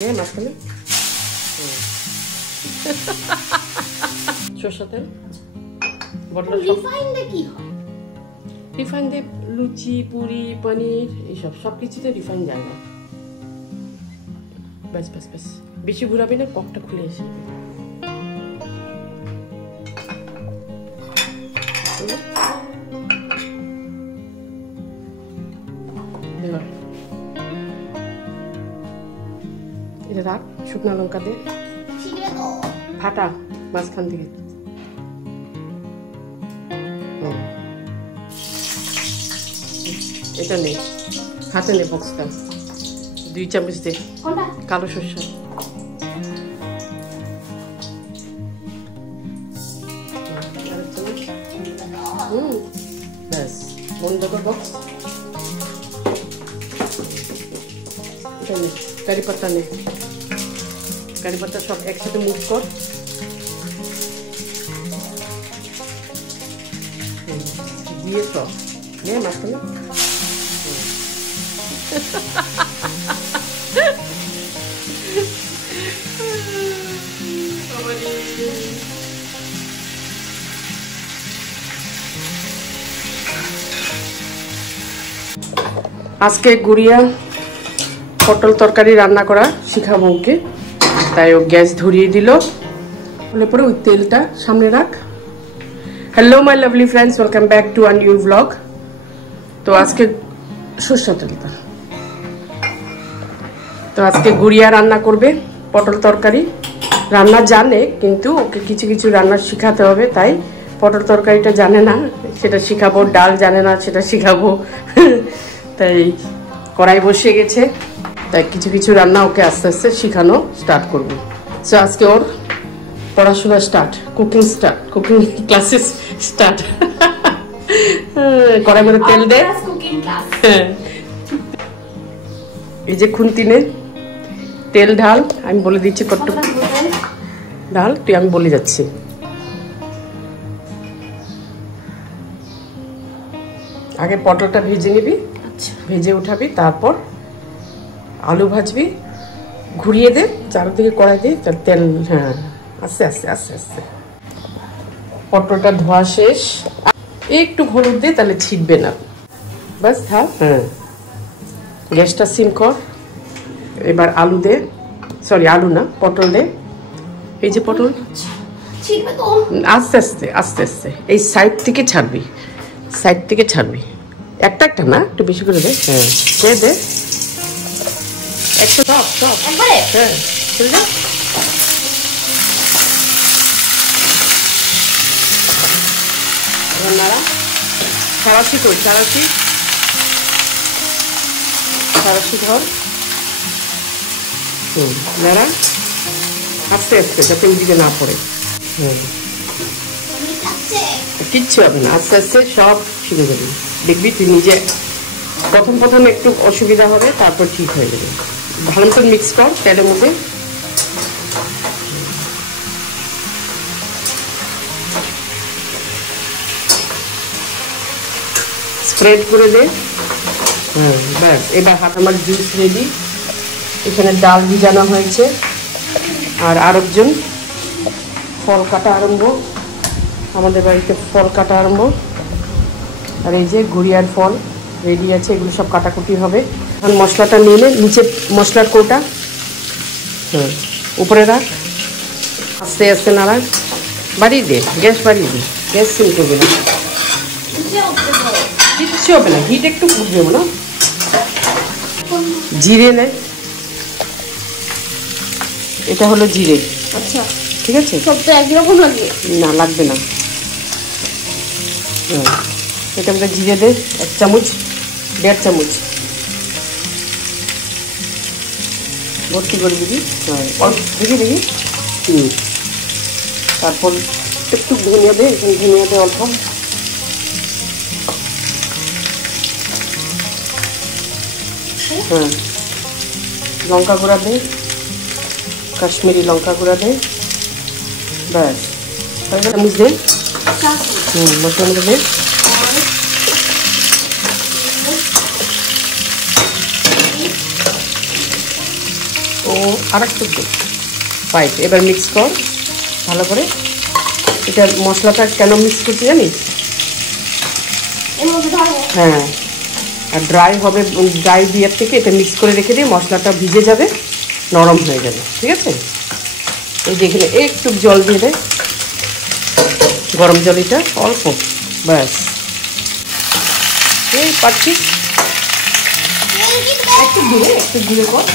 মাঝখানে সরষের তেল রিফাইন দিয়ে লুচি পুরি পনির এইসব সবকিছুতে রিফাইন যায় না। ব্যাস ব্যাস ব্যাস বেশি ঘুরাবি না, ককটা খুলে এসে এটা রাখ। শুকনো লঙ্কা দিয়ে ফাটা মাঝখান থেকে এটা নেই, হাতে নে বক্সটা। 2 চামচ দে কালো সরষে। ব্যাস বন্ধ কর বক্স। কারি পাতা নে, কারি পাতা সব একসাথে মুভ কর। দিয়ে সব নিয়ে মাঝখানে আজকে গুড়িয়া পটল তরকারি রান্না করা শিখাবো ওকে, তাই ও গ্যাস ধরিয়ে দিল। বলে পরে ওই তেলটা সামনে রাখ। Hello my lovely friends, welcome back to a new blog. তো আজকে সরষের তেলটা, তো আজকে গুড়িয়া রান্না করবে পটল তরকারি। রান্না জানে কিন্তু ওকে কিছু কিছু রান্না শিখাতে হবে, তাই পটল তরকারিটা জানে না সেটা শিখাবো, ডাল জানে না সেটা শিখাবো। তাই কড়াই বসে গেছে, তাই কিছু কিছু রান্না ওকে আস্তে আস্তে শিখানো স্টার্ট করবো। সো আজকে ওর পড়াশোনা স্টার্ট, কুকিং ক্লাসেস স্টার্ট। কড়াই মধ্যে তেল দে, এই যে খুন্তিনে তেল ঢাল। আমি বলে দিচ্ছি কত ঢাল, তুই আমি বলে যাচ্ছি। আগে পটলটা ভেজে নিবি, ভেজে উঠাবি, তারপর আলু ভাজবি, ঘুরিয়ে দে চারদিকে কড়াই দিয়ে তেল। হ্যাঁ আস্তে আস্তে আস্তে আস্তে। পটলটা ধোয়া শেষ, একটু হলুদ দে তাহলে ছিটবে না। বাস থাক। হ্যাঁ গ্যাসটা সিম কর। এবার আলু দে, সরি আলু না পটল দে। এই যে পটল আস্তে আস্তে আস্তে আস্তে এই সাইড থেকে ছাড়বি, সাইড থেকে ছাড়বি, একটা একটা না একটু বেশি করে দে। হ্যাঁ দে দে একটা সব সব। হ্যাঁ চলে যা। নাড়া সারাশি কই, সারাশি সারাশি ধর। নাড়া আস্তে আস্তে যাতে ওইদিকে না পড়ে। কিচ্ছু হবে না, আস্তে আস্তে সব শিখে যাবি। দেখবি তুই নিজে প্রথম প্রথম একটু অসুবিধা হবে, তারপর ঠিক হয়ে যাবে। ভালো মতন মিক্স কর তেলের মধ্যে। স্প্রেড করে দে। হ্যাঁ ব্যাস এবার হাত আমার জুস রেডি। এখানে ডাল ভিজানো হয়েছে, আর আরেকজন ফল কাটা আরম্ভ। আমাদের বাড়িতে ফল কাটা আরম্ভ। আর এই যে গুড়িয়ার ফল রেডি আছে, এগুলো সব কাটাকুটি হবে। এখন মশলাটা নিয়ে নে, নিচে মশলার কৌটা। হ্যাঁ উপরে রাখ, আস্তে আস্তে নাড়া, বাড়িয়ে দে, গ্যাস বাড়িয়ে দে, গ্যাস সিম করবে না, কিচ্ছু হবে না, হিট একটু উঠবে না। জিরে নে, এটা হলো জিরে। আচ্ছা ঠিক আছে, সব তো একই রকম লাগে না, লাগবে না। হ্যাঁ এটা আমরা জিরে দে 1 চামচ, 1.5 চামচ ভর্তি করে দিবি। হ্যাঁ অল্প দেখি দেখি। তারপর একটু ধনিয়া দে, এখানে ধনিয়া দে অল্প। হ্যাঁ লঙ্কা গুঁড়া দে, কাশ্মীরি লঙ্কা গুঁড়া দে। ব্যাস চামচ দে। মশলার মধ্যে দে। ও আর একটু দে। রাইট, এবার মিক্স কর ভালো করে। এটা মশলাটা কেন মিক্স করছি জানিস? হ্যাঁ, আর ড্রাই হবে, ড্রাই বিয়ার থেকে এটা মিক্স করে রেখে দিয়ে মশলাটা ভিজে যাবে, নরম হয়ে যাবে। ঠিক আছে, এই যে এখানে একটু জল দিয়ে দেয়, গরম জল, এটা অল্প, ব্যাস। এই পাচ্ছিস, একটু দূরে কর।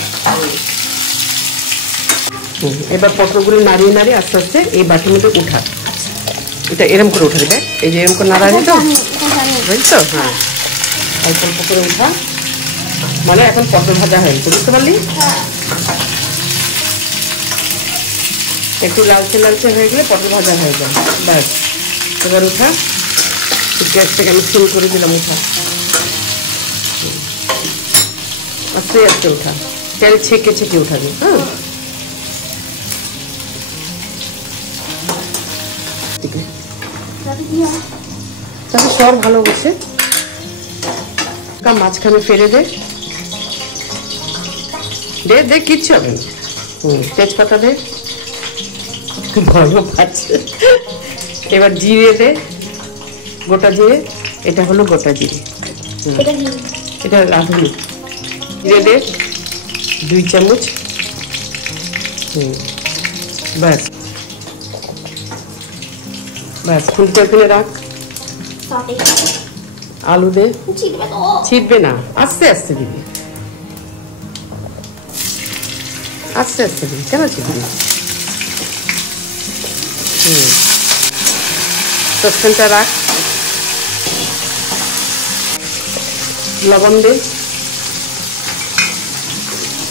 এবার পটলগুলো নাড়িয়ে নাড়িয়ে আস্তে আস্তে এই বাটির মধ্যে উঠা। এটা এরম করে উঠাবে, দেখ এই যে এরম করে নাড়াবি তো, বুঝছো? হ্যাঁ, অল্প অল্প করে উঠা, মানে এখন পটল ভাজা হয়ে গেছে, বুঝতে পারলি? একটু লালচে লালচে হয়ে গেলে পটল ভাজা হয়ে যায়, ব্যাস। এবার উঠা, গ্যাসটাকে আমি শুরু করে দিলাম, উঠা আস্তে আস্তে উঠা, তেল ছেঁকে ছেঁকে উঠাবি। হ্যাঁ, তাহলে সব ভালো বসে মাঝখানে ফেলে দে, দে দে, কিচ্ছু হবে না। তেজপাতা দে, ভালো পাচ্ছে। এবার জিরে দে, গোটা জিরে, এটা হলো গোটা জিরে, এটা রাঁধুনি। জিরে দে 2 চামচ, ব্যাস ব্যাস। খুলতে খুলে রাখ। আলু দে, ছিটবে না, আস্তে আস্তে দিবি, আস্তে আস্তে দিবি, কেন ছিটবি? সসপ্যানটা রাখ, লবণ দে,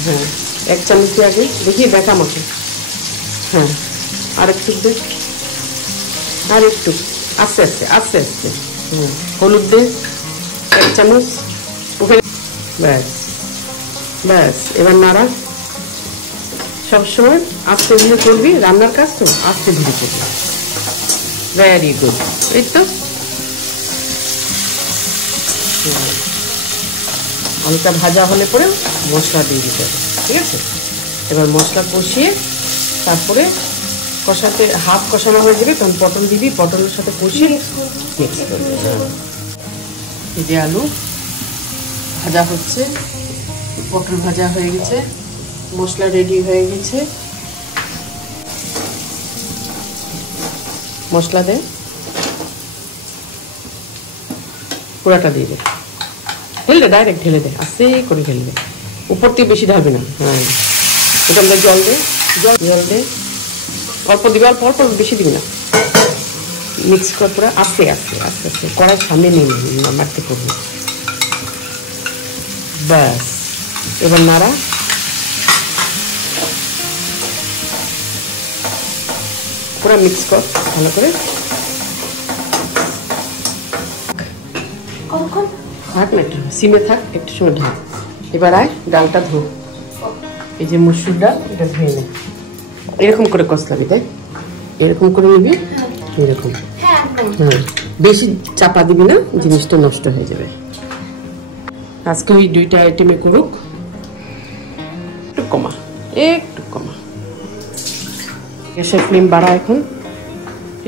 হ্যাঁ 1 চামচ দিয়ে আগে দেখি, দেখা মতো। হ্যাঁ, আর একটু দে, আর একটু, আস্তে আস্তে আস্তে আস্তে। হলুদ দে 1 চামচ, ওখানে, ব্যাস ব্যাস। এবার নাড়া, সবসময় আস্তে ধীরে করবি, রান্নার কাজ তো আস্তে ধীরে করবি। ভেরি গুড, এই তো। আলুটা ভাজা হলে পরে মশলা দিয়ে দিতে হবে, ঠিক আছে? এবার মশলা কষিয়ে তারপরে কষাতে হাফ কষানো হয়ে যাবে, তখন পটল দিবি, পটলের সাথে কষিয়ে মিক্স করবি। এই যে আলু ভাজা হচ্ছে, পটল ভাজা হয়ে গেছে, মশলা রেডি হয়ে গেছে। মশলা দে, পুরাটা দিয়ে দে, ঢেলে দে, ডাইরেক্ট ঢেলে দে, আস্তে করে ঢেলে দে, উপর থেকে বেশি ঢালবি না। হ্যাঁ, এটা আমরা জল দে, জল দে, অল্প দিবি, অল্প অল্প, বেশি দিবি না। মিক্স কর পুরো, আস্তে আস্তে আস্তে আস্তে, কড়াই সামনে নিয়ে মারতে করবি, ব্যাস। এবার নাড়া, পুরো মিক্স কর ভালো করে। থাক না, একটু সিমে থাক, একটু সময় ঢাক। এবার আয়, ডালটা ধো, এই যে মসুর ডাল, এটা ধুয়ে নে, এরকম করে কষলাবি, তাই এরকম করে নিবি, এরকম। হ্যাঁ, বেশি চাপা দিবি না, জিনিসটা নষ্ট হয়ে যাবে। আজকে ওই 2টা আইটেমে করুক, একটু কমা, একটু কমা, গ্যাসের ফ্লেম বাড়া এখন।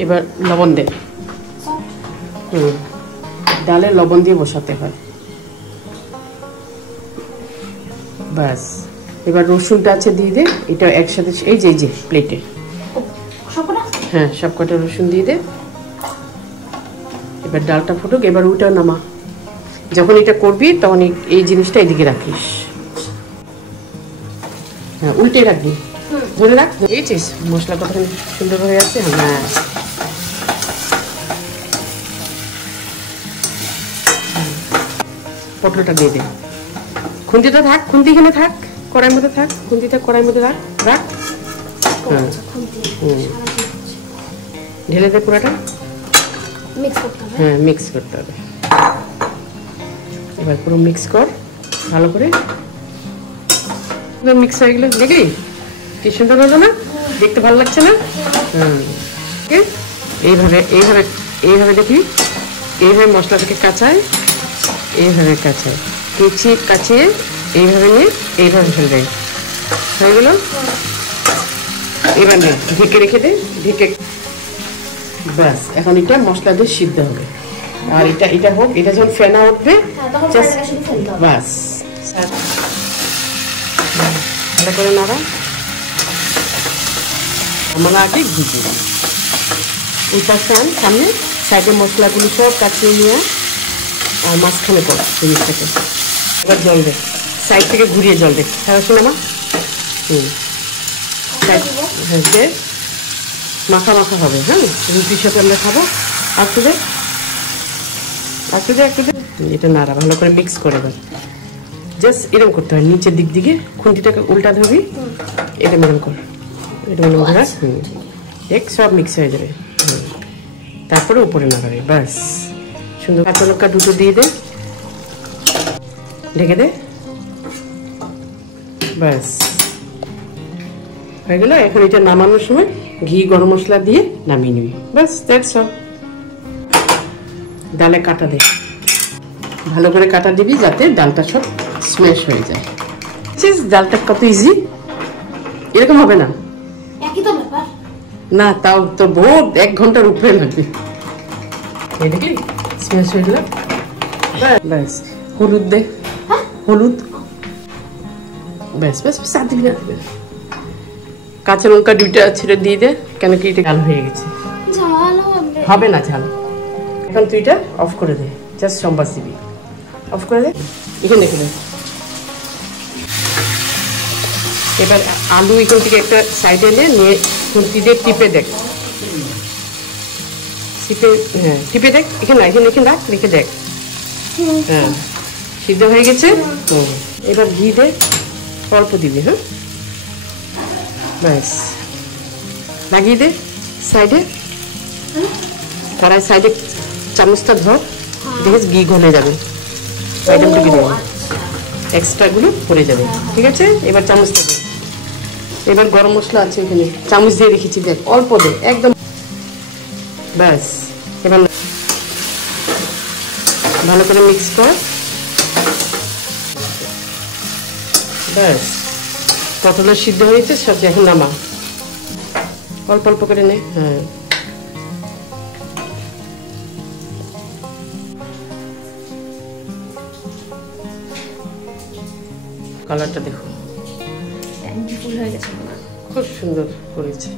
এবার লবণ দে, ডালে লবণ দিয়ে বসাতে হয়, ব্যাস। এবার রসুনটা আছে দিয়ে দে, এটা একসাথে, এই যে প্লেটে, হ্যাঁ সব কটা রসুন দিয়ে দে। এবার ডালটা ফুটুক, এবার ওইটাও নামা। যখন এটা করবি তখন এই জিনিসটা এদিকে রাখিস, হ্যাঁ উল্টে রাখবি, ধরে রাখ। দেখেছিস মশলা কত সুন্দর হয়ে আছে। হ্যাঁ, পটলটা দিয়ে দে, খুন্তিটা থাক, খুন্তি এখানে থাক, কড়াইয়ের মধ্যে থাক, খুন্তিটা কড়াইয়ের মধ্যে রাখ, রাখ। হ্যাঁ, ঢেলে দে পুরাটা, হ্যাঁ মিক্স করতে হবে। এবার পুরো মিক্স কর ভালো করে, মিক্স হয়ে গেলে, দেখলি কি সুন্দর হলো না? দেখতে ভালো লাগছে না? এইভাবে এইভাবে এইভাবে দেখি, এইভাবে মশলাটাকে কাঁচায়, এইভাবে কাঁচায়, কাচিয়ে এইভাবে নিয়ে এইভাবে ফেলবে, হয়ে গেল। এবার ঢেকে রেখে দে, ঢেকে ব্যাস। এখন এটা মশলা দিয়ে সিদ্ধ হবে। আর এটা হোক, এটা যখন ফেনা উঠবে ব্যাস, ভালো করে নাড়া। আমরা আগে ঘি দিই ওইটা সামনে, সাইডে মশলাগুলো সব কাটিয়ে নিয়ে আর মাঝখানে পড়া জিনিসটাকে। এবার জল দে, সাইড থেকে ঘুরিয়ে জল দে। হ্যাঁ শোনা হ্যাঁ, মাখা মাখা হবে। হ্যাঁ, রুটির সাথে আমরা খাবো। একটু দে, একটু দে, একটু দে। এটা নাড়া ভালো করে মিক্স করে দেয়। জাস্ট এরকম করতে হয়, নিচের দিক দিকে খুন্তিটাকে উল্টা ধরবি, এটা মেরম কর, এটা মেরম ধরা। দেখ সব মিক্স হয়ে যাবে। তারপরে উপরে নাড়াবে, ব্যাস। সুন্দর কাঁচা লঙ্কা দুটো দিয়ে দে, ঢেকে দে, ব্যাস হয়ে গেল। এখন এটা নামানোর সময় ঘি গরম মশলা দিয়ে নামিয়ে নিবি, ব্যাস। That's all. ডালে কাটা দে, ভালো করে কাটা দিবি যাতে ডালটা সব স্ম্যাশ হয়ে যায়। ডালটা কত ইজি, এরকম হবে না না, তাও তো বহুত 1 ঘন্টার উপরে লাগবে। দেখি স্ম্যাশ হয়ে গেল, ব্যাস। হলুদ দে, হলুদ, ব্যাস ব্যাস। আর দিবি না, কাঁচা লঙ্কা 2টা ছিঁড়ে দিয়ে দে, কেন কি এটা ঝাল হয়ে গেছে। হবে না ঝাল। এখন তুই এটা অফ করে দে, জাস্ট সম্বাস দিবি, অফ করে দে। এখানে দেখে দে। এবার আলু এখান থেকে একটা সাইডে নিয়ে খুন্তি দিয়ে টিপে দেখ, টিপে, হ্যাঁ টিপে দেখ। এখানে এখানে এখানে রাখ, রেখে দেখ। হ্যাঁ সিদ্ধ হয়ে গেছে। এবার ঘি দে, অল্প দিবি। হ্যাঁ ব্যাস, লাগিয়ে দে সাইডে, কড়াই সাইডে চামচটা ধর, দেখে ঘি গলে যাবে, আইটেমটুকু দেবে, এক্সট্রাগুলো পড়ে যাবে। ঠিক আছে, এবার চামচটা দে। এবার গরম মশলা আছে এখানে, চামচ দিয়ে রেখেছি, দেখ অল্প দে একদম, ব্যাস। এবার ভালো করে মিক্স কর, ব্যাস। পটলের সিদ্ধ হয়েছে সব, এখন নামা, অল্প অল্প করে নে। হ্যাঁ কালারটা দেখো, খুব সুন্দর করেছে।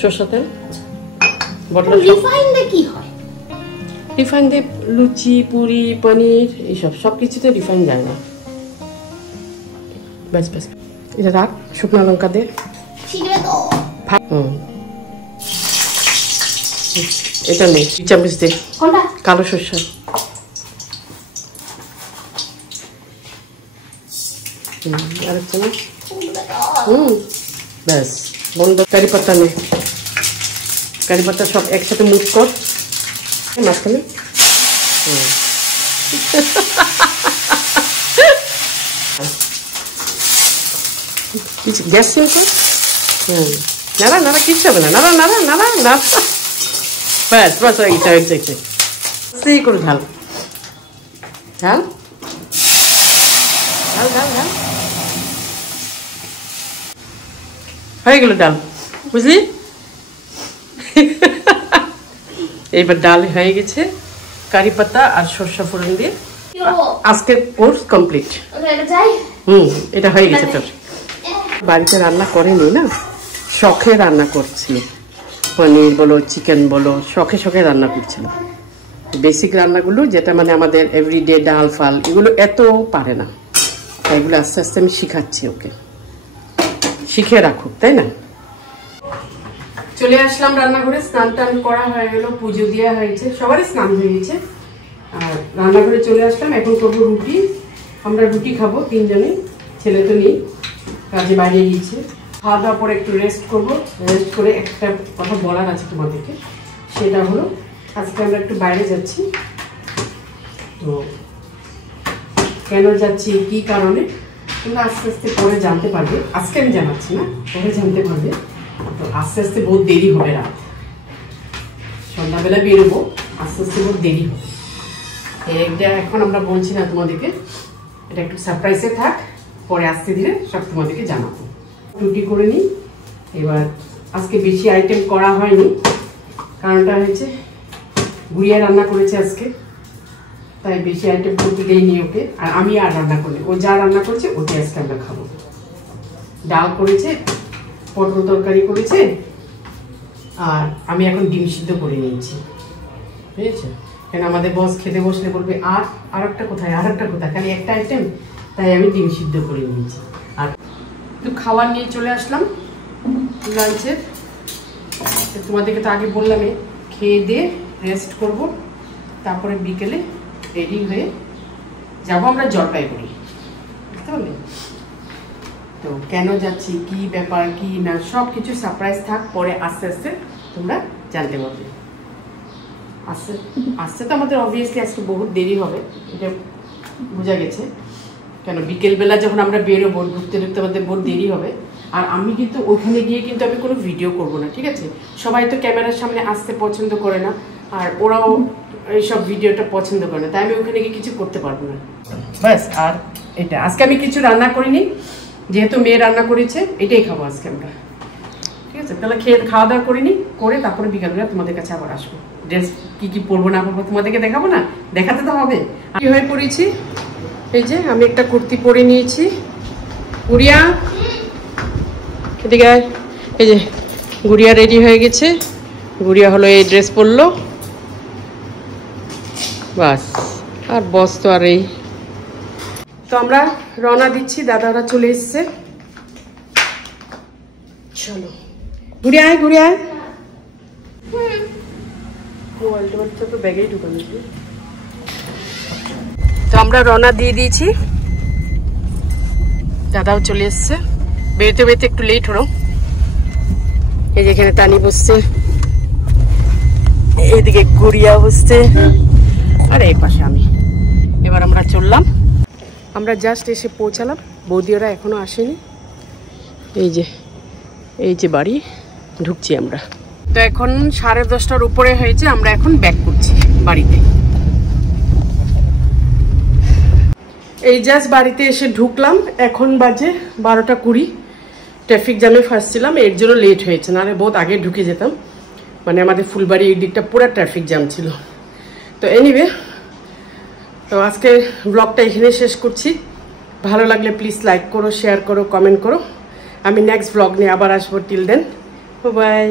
সরষের তেল, রিফাইন দিয়ে লুচি, পুরি, পনির এইসব সবকিছুতে রিফাইন যায় না। ব্যাস ব্যাস, এটা রাখ। শুকনো লঙ্কা দে, এটা নেই, 2 চামচ দে। কালো সরষা, আরেক চামচ। ব্যাস বন্ধ। কারি পাতা নে, কারি পাতা সব একসাথে মুখ কর মাঝখানে। গ্যাস সিম কর। নাড়া নাড়া, কিচ্ছু হবে না, নাড়া নাড়া নাড়া নাড়া, ব্যাস ব্যাস হয়ে গেছে, হয়ে গেছে। সেই করে ঢাল, ঢাল ঢাল ঢাল ঢাল, হয়ে গেল ডাল, বুঝলি? এবার ডাল হয়ে গেছে, কারি পাতা আর সরষা ফোড়ন দিয়ে আজকের কোর্স কমপ্লিট। এটা হয়ে গেছে তোর। বাড়িতে রান্না করেনি না, শখে রান্না করছি। পনির বলো, চিকেন বলো, শখে শখে রান্না করছিলাম। বেসিক রান্নাগুলো যেটা মানে আমাদের এভরিডে, ডাল ফাল, এগুলো এত পারে না, তাই এগুলো আস্তে আস্তে আমি শিখাচ্ছি ওকে, শিখে রাখুক, তাই না? চলে আসলাম রান্নাঘরে, স্নান টান করা হয়ে গেল, পুজো দেওয়া হয়েছে, সবারই স্নান হয়ে গেছে। আর রান্নাঘরে চলে আসলাম, এখন করবো রুটি। আমরা রুটি খাবো 3 জনে, ছেলে তো নেই, কাজে বাইরে গিয়েছে। খাওয়া দাওয়ার পরে একটু রেস্ট করবো। রেস্ট করে একটা কথা বলার আছে তোমাদেরকে, সেটা হলো আজকে আমরা একটু বাইরে যাচ্ছি। তো কেন যাচ্ছি, কি কারণে, তোমরা আস্তে আস্তে পরে জানতে পারবে। আজকে আমি জানাচ্ছি না, পরে জানতে পারবে। তো আস্তে আস্তে বহুত দেরি হবে, রাত সন্ধ্যাবেলা বেরোবো, আস্তে আস্তে বহুত দেরি হবে। এটা এখন আমরা বলছি না তোমাদেরকে, এটা একটু সারপ্রাইজে থাক। পরে আস্তে ধীরে সব তোমাদেরকে জানাবো। রুটি করে নিই। এবার আজকে বেশি আইটেম করা হয়নি, কারণটা হয়েছে গুড়িয়া রান্না করেছে আজকে, তাই বেশি আইটেম করতে দেয়নি ওকে। আর আমি আর রান্না করি, ও যা রান্না করেছে ওটাই আজকে আমরা খাবো। ডাল করেছে, পটল তরকারি করেছে, আর আমি এখন ডিম সিদ্ধ করে নিয়েছি, বুঝেছো? কেন আমাদের বস খেতে বসলে বলবে আর একটা কোথায়, আর একটা কোথায়, খালি একটা আইটেম, তাই আমি ডিম সিদ্ধ করে নিয়েছি। আর একটু খাবার নিয়ে চলে আসলাম লাঞ্চের। তোমাদেরকে তো আগে বললামই, খেয়ে দিয়ে রেস্ট করব, তারপরে বিকেলে রেডি হয়ে যাবো আমরা জলপাইগুড়ি, বুঝতে পারলে? তো কেন যাচ্ছি, কি ব্যাপার, কি না, সব কিছু সারপ্রাইজ থাক, পরে আস্তে আস্তে তোমরা জানতে পারবে। আসতে তো আমাদের অবভিয়াসলি আজকে বহুত দেরি হবে, এটা বোঝা গেছে। কেন বিকেলবেলা যখন আমরা বেরোবো, ঢুকতে ঢুকতে আমাদের বহুত দেরি হবে। আর আমি কিন্তু ওইখানে গিয়ে কিন্তু আমি কোনো ভিডিও করব না, ঠিক আছে? সবাই তো ক্যামেরার সামনে আসতে পছন্দ করে না, আর ওরাও এইসব ভিডিওটা পছন্দ করে না, তাই আমি ওখানে গিয়ে কিছু করতে পারবো না, ব্যাস। আর এটা আজকে আমি কিছু রান্না করিনি, যেহেতু মেয়ে রান্না করেছে, এটাই খাবো আজকে আমরা, ঠিক আছে? তাহলে খাওয়া দাওয়া করিনি, করে তারপরে বিকালবেলা তোমাদের কাছে আবার আসবো। ড্রেস কি পরবো না পরবো তোমাদেরকে দেখাবো না, দেখাতে তো হবে। আমি হয়ে পড়েছি, এই যে আমি একটা কুর্তি পরে নিয়েছি। গুড়িয়া এদিকে, এই যে গুড়িয়া রেডি হয়ে গেছে। গুড়িয়া হলো এই ড্রেস পরলো, বাস। আর বস তো আর এই। তো আমরা রওনা দিচ্ছি, দাদারা চলে এসছে। চলো ঘুরে আয়, ঘুরে আয়। মোবাইলটা তো ব্যাগেই ঢুকানো। তো আমরা রওনা দিয়ে দিয়েছি, দাদাও চলে এসছে। বেরোতে বেরোতে একটু লেট হলো। এই যে এখানে তানি বসছে, এইদিকে গুড়িয়া বসছে, আর এই পাশে আমি। এবার আমরা চললাম, আমরা জাস্ট এসে পৌঁছালাম, বৌদি ওরা এখনো আসেনি। এই যে বাড়ি, ঢুকছি আমরা। তো এখন 10:30টার উপরে হয়েছে, আমরা এখন ব্যাক করছি বাড়িতে। এই জাস্ট বাড়িতে এসে ঢুকলাম, এখন বাজে 12:20। ট্রাফিক জ্যামে ফাঁসছিলাম, এর জন্য লেট হয়েছে, নাহলে বহুত আগে ঢুকে যেতাম। মানে আমাদের ফুলবাড়ি এই দিকটা পুরো ট্রাফিক জ্যাম ছিল। তো এনিওয়ে, তো আজকে ব্লগটা এখানে শেষ করছি। ভালো লাগলে প্লিজ লাইক করো, শেয়ার করো, কমেন্ট করো। আমি নেক্সট ব্লগ নিয়ে আবার আসবো। Till then, by.